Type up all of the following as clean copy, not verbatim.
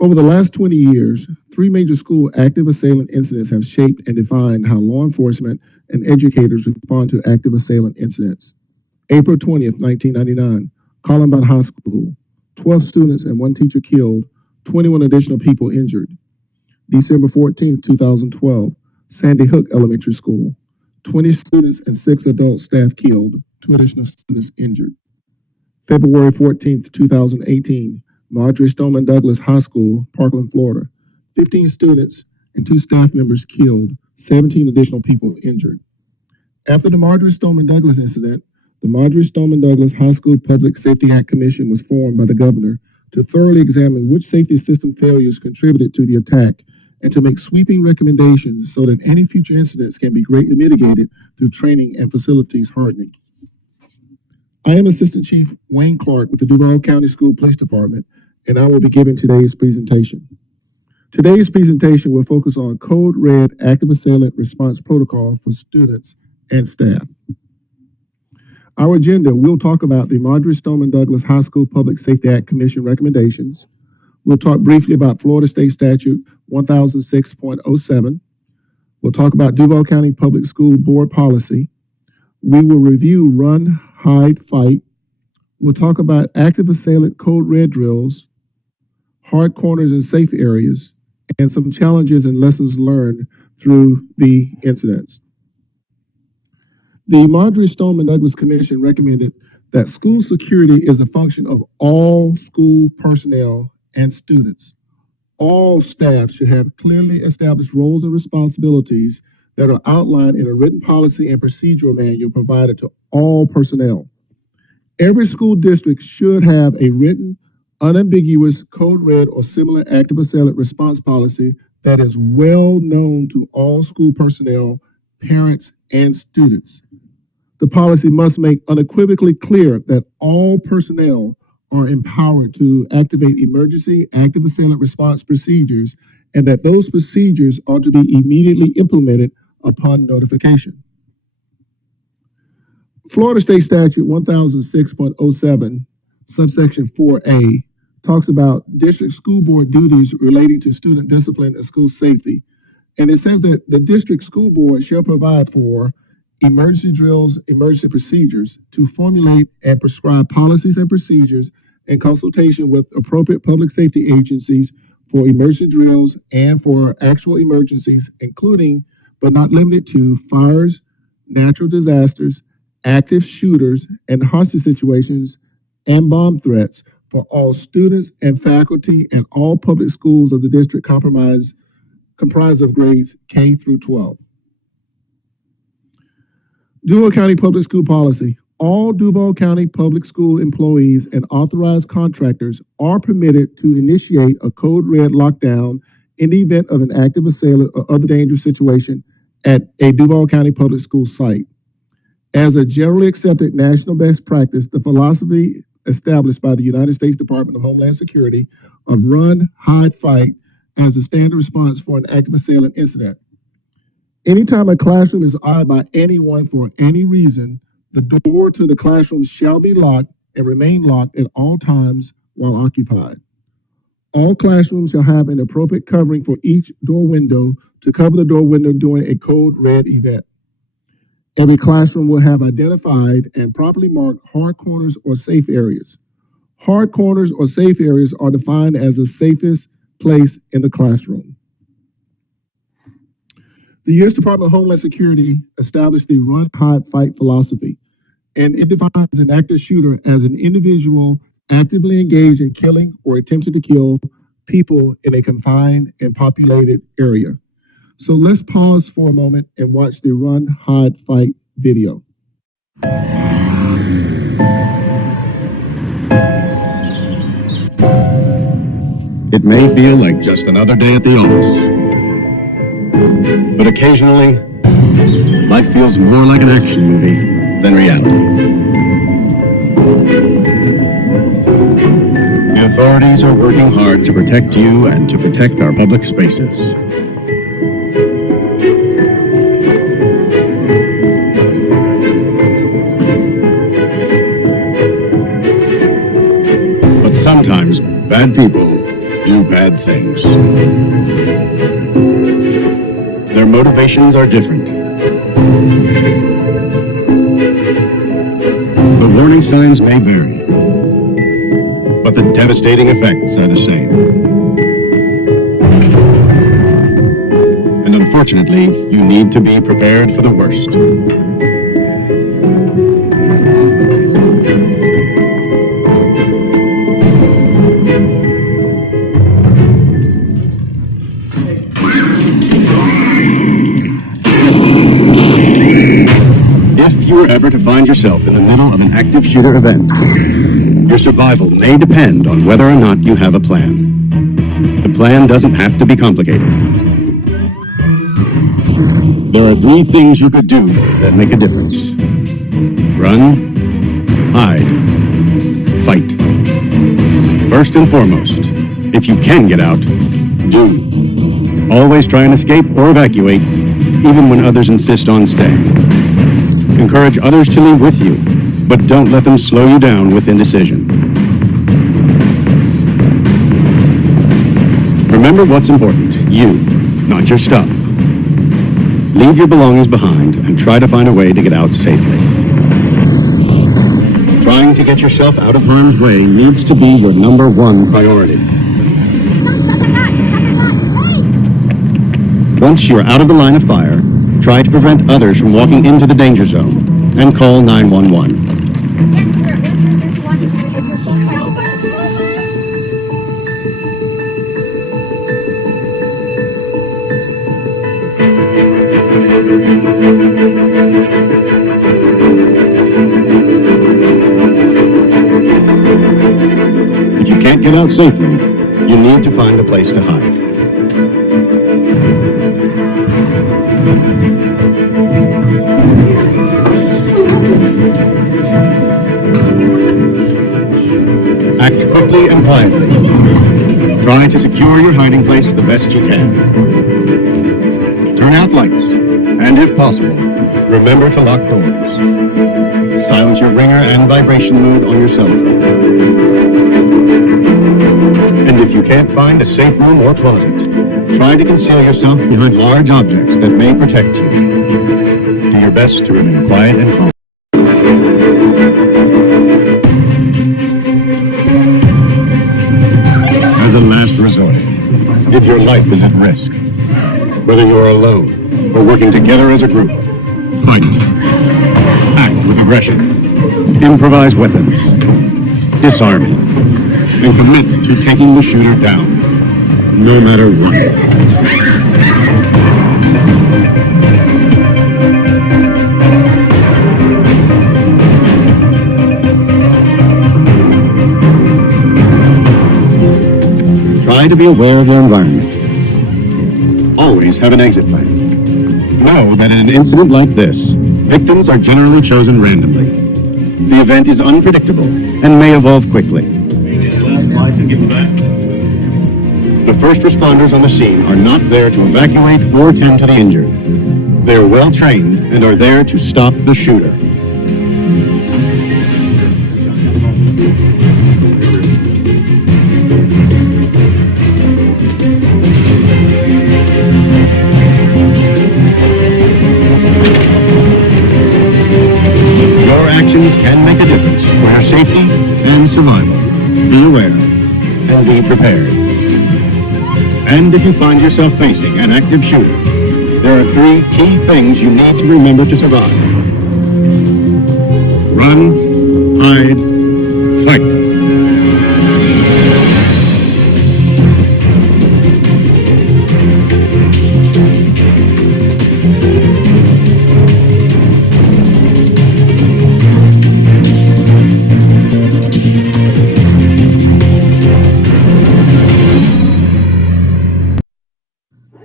Over the last 20 years, three major school active assailant incidents have shaped and defined how law enforcement and educators respond to active assailant incidents. April 20th, 1999, Columbine High School, 12 students and one teacher killed, 21 additional people injured. December 14th, 2012, Sandy Hook Elementary School, 20 students and 6 adult staff killed, 2 additional students injured. February 14th, 2018, Marjory Stoneman Douglas High School, Parkland, Florida, 15 students and 2 staff members killed, 17 additional people injured. After the Marjory Stoneman Douglas incident, the Marjory Stoneman Douglas High School Public Safety Act Commission was formed by the governor to thoroughly examine which safety system failures contributed to the attack and to make sweeping recommendations so that any future incidents can be greatly mitigated through training and facilities hardening. I am Assistant Chief Wayne Clark with the Duval County School Police Department, and I will be giving today's presentation. Today's presentation will focus on Code Red Active Assailant Response Protocol for students and staff. Our agenda, we'll talk about the Marjory Stoneman Douglas High School Public Safety Act Commission recommendations. We'll talk briefly about Florida State Statute 1006.07. We'll talk about Duval County Public School Board policy. We will review Run, Hide, Fight. We'll talk about active assailant code red drills, hard corners and safe areas, and some challenges and lessons learned through the incidents. The Marjory Stoneman Douglas Commission recommended that school security is a function of all school personnel and students. All staff should have clearly established roles and responsibilities that are outlined in a written policy and procedural manual provided to all personnel. Every school district should have a written, unambiguous code red or similar active assailant response policy that is well known to all school personnel, parents, and students. The policy must make unequivocally clear that all personnel are empowered to activate emergency active assailant response procedures and that those procedures are to be immediately implemented upon notification. Florida State Statute 1006.07, subsection 4A, talks about district school board duties relating to student discipline and school safety. And it says that the district school board shall provide for emergency drills, emergency procedures to formulate and prescribe policies and procedures in consultation with appropriate public safety agencies for emergency drills and for actual emergencies, including but not limited to fires, natural disasters, active shooters, and hostage situations and bomb threats for all students and faculty and all public schools of the district comprised of grades K through 12. Duval County Public School Policy. All Duval County Public School employees and authorized contractors are permitted to initiate a code red lockdown in the event of an active assailant or other dangerous situation at a Duval County Public School site. As a generally accepted national best practice, the philosophy established by the United States Department of Homeland Security of Run, Hide, Fight as a standard response for an active assailant incident. Anytime a classroom is occupied by anyone for any reason, the door to the classroom shall be locked and remain locked at all times while occupied. All classrooms shall have an appropriate covering for each door window to cover the door window during a code red event. Every classroom will have identified and properly marked hard corners or safe areas. Hard corners or safe areas are defined as the safest place in the classroom. The U.S. Department of Homeland Security established the Run, Hide, Fight philosophy, and it defines an active shooter as an individual actively engaged in killing or attempting to kill people in a confined and populated area. So let's pause for a moment and watch the Run, Hide, Fight video. It may feel like just another day at the office, but occasionally, life feels more like an action movie than reality. The authorities are working hard to protect you and to protect our public spaces. But sometimes, bad people do bad things. Their motivations are different. The warning signs may vary, but the devastating effects are the same. And unfortunately, you need to be prepared for the worst. If you were ever to find yourself in the middle of an active shooter event, your survival may depend on whether or not you have a plan. The plan doesn't have to be complicated. There are 3 things you could do that make a difference. Run, hide, fight. First and foremost, if you can get out, do. Always try and escape or evacuate, even when others insist on staying. Encourage others to leave with you, but don't let them slow you down with indecision. Remember what's important, you, not your stuff. Leave your belongings behind and try to find a way to get out safely. Trying to get yourself out of harm's way needs to be your #1 priority. Once you're out of the line of fire, try to prevent others from walking into the danger zone and call 911. If you can't get out safely, you need to find a place to hide. Act quickly and quietly. Try to secure your hiding place the best you can. Turn out lights, and if possible, remember to lock doors. Silence your ringer and vibration mode on your cell phone. And if you can't find a safe room or closet, try to conceal yourself behind large objects that may protect you. Do your best to remain quiet and calm. As a last resort, if your life is at risk, whether you are alone or working together as a group, fight. Act with aggression. Improvise weapons. Disarm him. And commit to taking the shooter down, no matter what. Try to be aware of your environment. Always have an exit plan. Know that in an incident like this, victims are generally chosen randomly. The event is unpredictable and may evolve quickly. The first responders on the scene are not there to evacuate or tend to the injured. They are well trained and are there to stop the shooter. Your actions can make a difference for your safety and survival. Be aware and be prepared. And if you find yourself facing an active shooter, there are 3 key things you need to remember to survive. Run, hide, fight.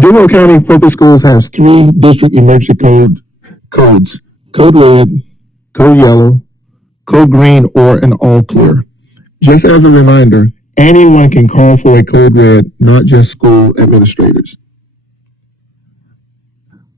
Duval County Public Schools has 3 district emergency codes: Code Red, Code Yellow, Code Green, or an All Clear. Just as a reminder, anyone can call for a Code Red, not just school administrators.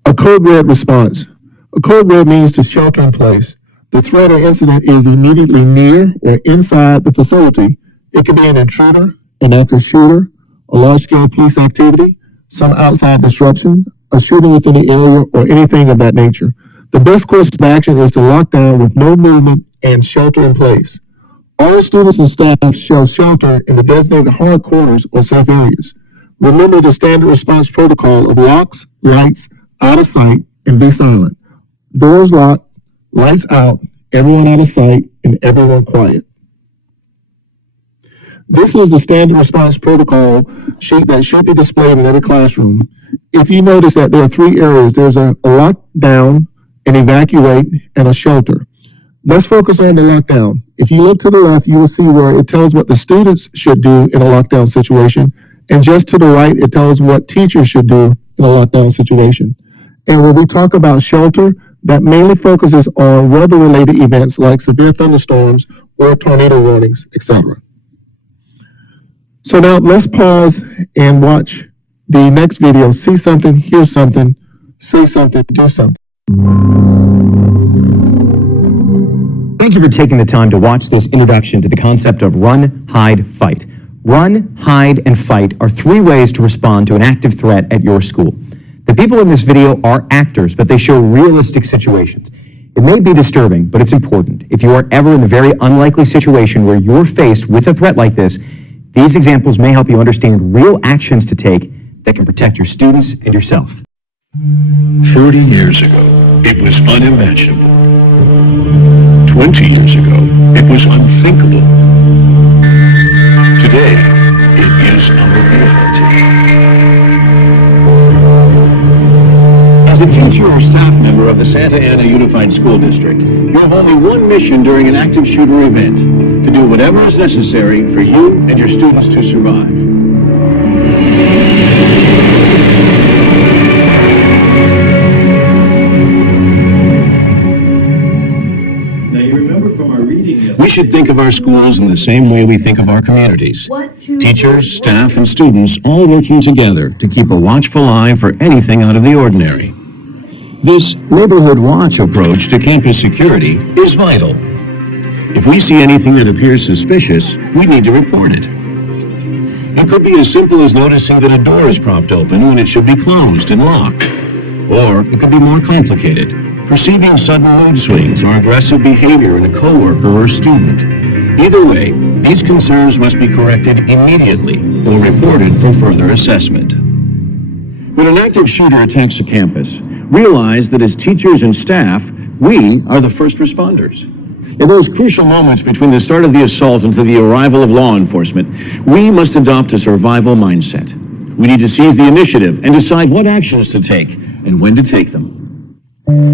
A Code Red response. A Code Red means to shelter in place. The threat or incident is immediately near or inside the facility. It could be an intruder, an active shooter, a large-scale police activity, some outside disruption, a shooting within the area, or anything of that nature. The best course of action is to lock down with no movement and shelter in place. All students and staff shall shelter in the designated hard corners or safe areas. Remember the standard response protocol of locks, lights, out of sight, and be silent. Doors locked, lights out, everyone out of sight, and everyone quiet. This is the standard response protocol sheet that should be displayed in every classroom. If you notice that there are three areas, there's a lockdown, an evacuate, and a shelter. Let's focus on the lockdown. If you look to the left, you will see where it tells what the students should do in a lockdown situation. And just to the right, it tells what teachers should do in a lockdown situation. And when we talk about shelter, that mainly focuses on weather-related events like severe thunderstorms or tornado warnings, etc. So now let's pause and watch the next video. See something, hear something, say something, do something. Thank you for taking the time to watch this introduction to the concept of run, hide, fight. Run, hide, and fight are three ways to respond to an active threat at your school. The people in this video are actors, but they show realistic situations. It may be disturbing, but it's important. If you are ever in the very unlikely situation where you're faced with a threat like this, these examples may help you understand real actions to take that can protect your students and yourself. 30 years ago, it was unimaginable. 20 years ago, it was unthinkable. Today, it is our reality. As a teacher or staff member of the Santa Ana Unified School District, you have only one mission during an active shooter event: to do whatever is necessary for you and your students to survive. We should think of our schools in the same way we think of our communities. Teachers, staff, and students all working together to keep a watchful eye for anything out of the ordinary. This neighborhood watch approach to campus security is vital. If we see anything that appears suspicious, we need to report it. It could be as simple as noticing that a door is propped open when it should be closed and locked. Or it could be more complicated, perceiving sudden mood swings or aggressive behavior in a coworker or student. Either way, these concerns must be corrected immediately or reported for further assessment. When an active shooter attacks a campus, realize that as teachers and staff, we are the first responders. In those crucial moments between the start of the assault and the arrival of law enforcement, we must adopt a survival mindset. We need to seize the initiative and decide what actions to take and when to take them.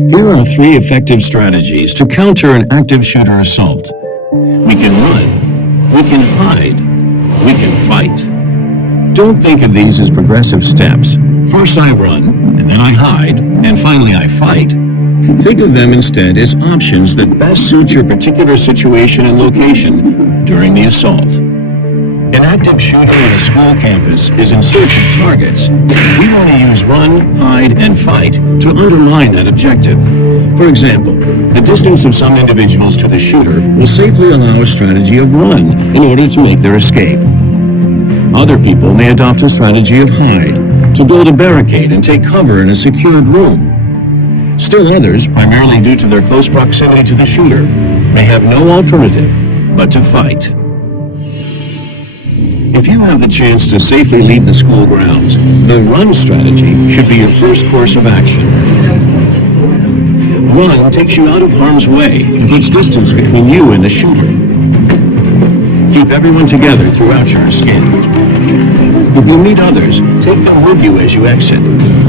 Here are three effective strategies to counter an active shooter assault. We can run, we can hide, we can fight. Don't think of these as progressive steps. First I run, and then I hide, and finally I fight. Think of them instead as options that best suit your particular situation and location during the assault. An active shooter on a school campus is in search of targets. We want to use run, hide, and fight to undermine that objective. For example, the distance of some individuals to the shooter will safely allow a strategy of run in order to make their escape. Other people may adopt a strategy of hide, to build a barricade and take cover in a secured room. Still others, primarily due to their close proximity to the shooter, may have no alternative but to fight. If you have the chance to safely leave the school grounds, the run strategy should be your first course of action. Run takes you out of harm's way and puts distance between you and the shooter. Keep everyone together throughout your escape. If you meet others, take them with you as you exit,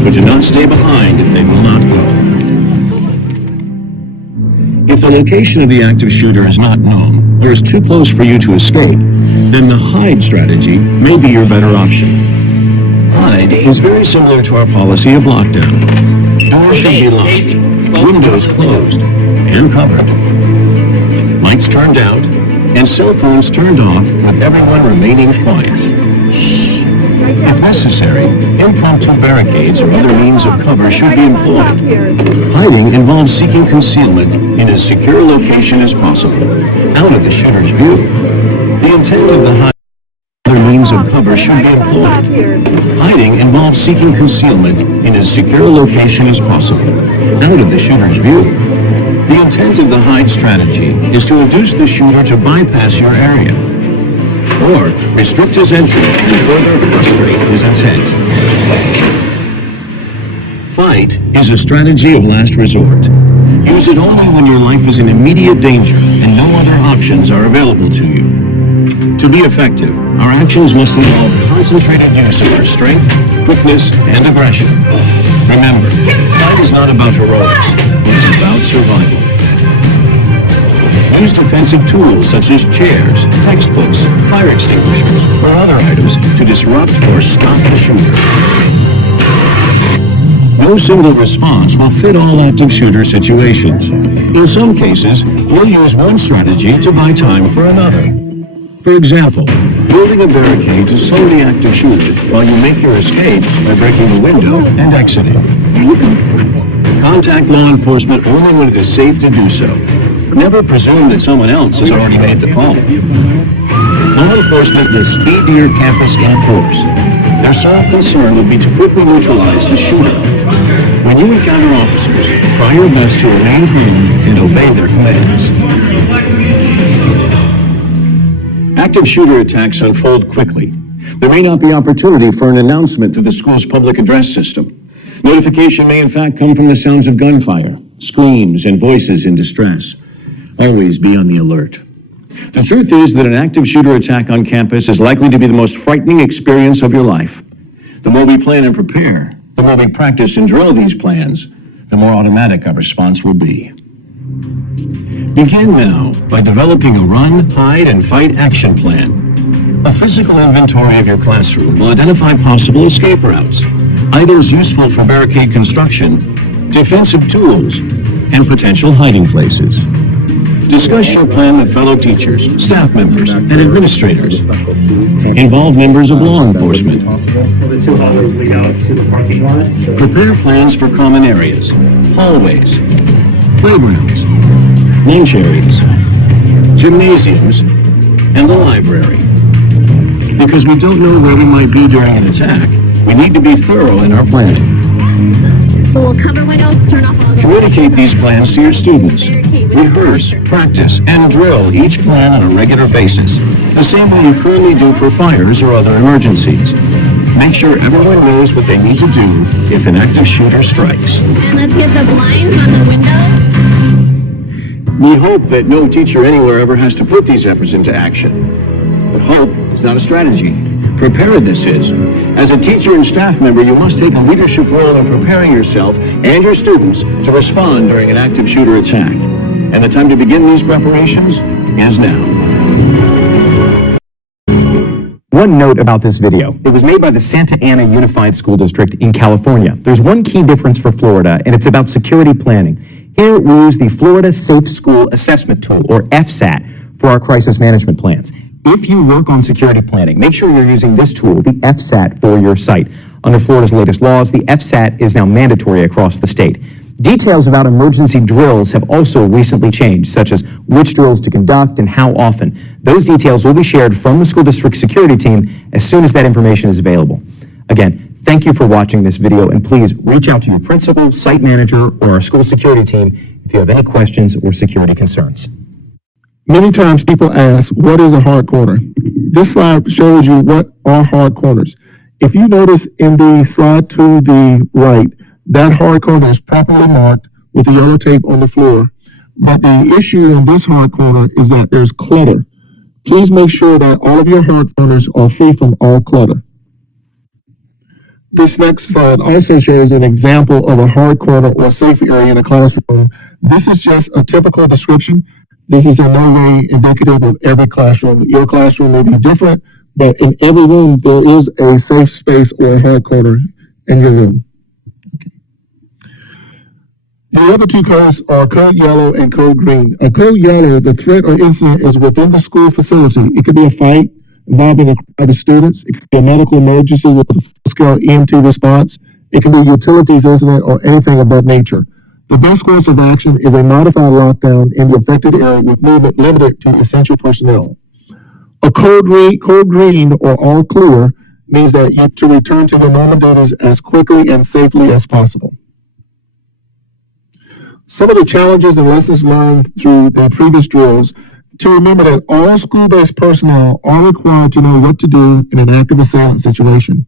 but do not stay behind if they will not go. If the location of the active shooter is not known or is too close for you to escape, then the hide strategy may be your better option. Hide is very similar to our policy of lockdown. Doors should be locked, windows closed and covered, lights turned out, and cell phones turned off with everyone remaining quiet. If necessary, impromptu barricades or other means of cover should be employed. Hiding involves seeking concealment in as secure a location as possible, out of the shooter's view. The intent of the hide other means of cover should be employed. Hiding involves seeking concealment in as secure a location as possible, out of the shooter's view. The intent of the hide strategy is to induce the shooter to bypass your area, or restrict his entry and further frustrate his intent. Fight is a strategy of last resort. Use it only when your life is in immediate danger and no other options are available to you. To be effective, our actions must involve concentrated use of our strength, quickness, and aggression. Remember, fight is not about heroics, it's about survival. Use defensive tools such as chairs, textbooks, fire extinguishers, or other items to disrupt or stop the shooter. No single response will fit all active shooter situations. In some cases, you'll use one strategy to buy time for another. For example, building a barricade to slow the active shooter while you make your escape by breaking the window and exiting. Contact law enforcement only when it is safe to do so. Never presume that someone else has already made the call. Law enforcement will speed to your campus in force. Their sole concern will be to quickly neutralize the shooter. When you encounter officers, try your best to remain calm and obey their commands. Active shooter attacks unfold quickly. There may not be opportunity for an announcement through the school's public address system. Notification may in fact come from the sounds of gunfire, screams, and voices in distress. Always be on the alert. The truth is that an active shooter attack on campus is likely to be the most frightening experience of your life. The more we plan and prepare, the more we practice and drill these plans, the more automatic our response will be. Begin now by developing a run, hide, and fight action plan. A physical inventory of your classroom will identify possible escape routes, items useful for barricade construction, defensive tools, and potential hiding places. Discuss your plan with fellow teachers, staff members, and administrators. Involve members of law enforcement. The two hallways lead out to the parking lot. Prepare plans for common areas, hallways, playgrounds, lunch areas, gymnasiums, and the library. Because we don't know where we might be during an attack, we need to be thorough in our planning. So we'll cover windows, turn off all the Communicate these plans to your students. Rehearse, practice, and drill each plan on a regular basis, the same way you currently do for fires or other emergencies. Make sure everyone knows what they need to do if an active shooter strikes. And let's get the blinds on the window. We hope that no teacher anywhere ever has to put these efforts into action. But hope is not a strategy. Preparedness is. As a teacher and staff member, you must take a leadership role in preparing yourself and your students to respond during an active shooter attack. And the time to begin these preparations is now. One note about this video. It was made by the Santa Ana Unified School District in California. There's one key difference for Florida, and it's about security planning. Here, we use the Florida Safe School Assessment Tool, or FSAT, for our crisis management plans. If you work on security planning, make sure you're using this tool, the FSAT, for your site. Under Florida's latest laws, the FSAT is now mandatory across the state. Details about emergency drills have also recently changed, such as which drills to conduct and how often. Those details will be shared from the school district security team as soon as that information is available. Again, thank you for watching this video, and please reach out to your principal, site manager, or our school security team if you have any questions or security concerns. Many times people ask, what is a hard corner? This slide shows you what are hard corners. If you notice in the slide to the right, that hard corner is properly marked with the yellow tape on the floor. But the issue in this hard corner is that there's clutter. Please make sure that all of your hard corners are free from all clutter. This next slide also shows an example of a hard corner or safe area in a classroom. This is just a typical description. This is in no way indicative of every classroom. Your classroom may be different, but in every room there is a safe space or a hard corner in your room. The other two codes are code yellow and code green. A code yellow, the threat or incident is within the school facility. It could be a fight involving a crowd of students. It could be a medical emergency with a full-scale EMT response. It can be a utilities incident or anything of that nature. The best course of action is a modified lockdown in the affected area with movement limited to essential personnel. A code green or all clear means that you to return to your normal duties as quickly and safely as possible. Some of the challenges and lessons learned through the previous drills: to remember that all school-based personnel are required to know what to do in an active assailant situation.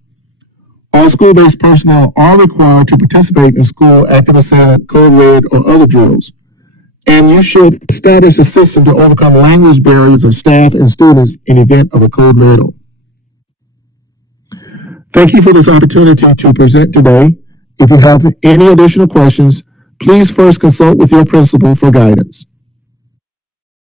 All school-based personnel are required to participate in school active assailant, code red, or other drills. And you should establish a system to overcome language barriers of staff and students in event of a code red. Thank you for this opportunity to present today. If you have any additional questions, please first consult with your principal for guidance.